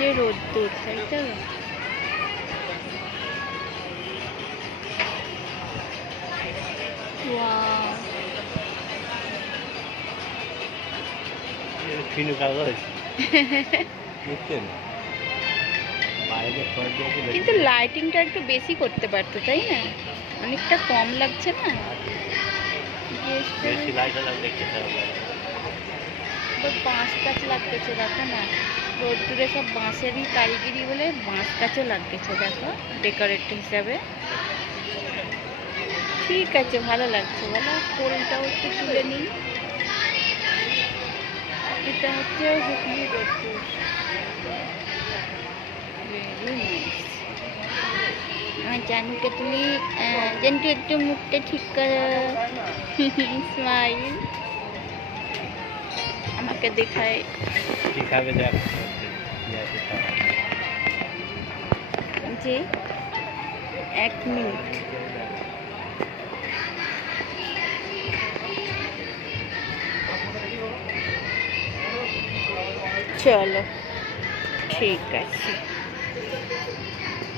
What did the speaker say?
হচ্ছে রোদ্দুর, তাই তো? ওয়াও, কিন্তু লাইটিংটা একটু বেশি করতে পারতো, তাই না? অনেকটা কম লাগছে না? বাঁশ গাছ লাগতেছে, দেখো না, রোদ্দুরে সব বাঁশেরই কারিগরি বলে বাঁশ গাছও লাগতেছে, দেখো, ডেকোরেট হিসাবে। ঠিক আছে, ভালো লাগছে, বলো। ফুলটাও একটু তুলে নিই। এটা হচ্ছে হুগলি রোদ্দুর। Very nice. আমার জানুকে তুমি জানটু একটু মুখটা ঠিক করো, স্মাইল। আমাকে দেখায়, যে 1 মিনিট। চলো, ঠিক আছে।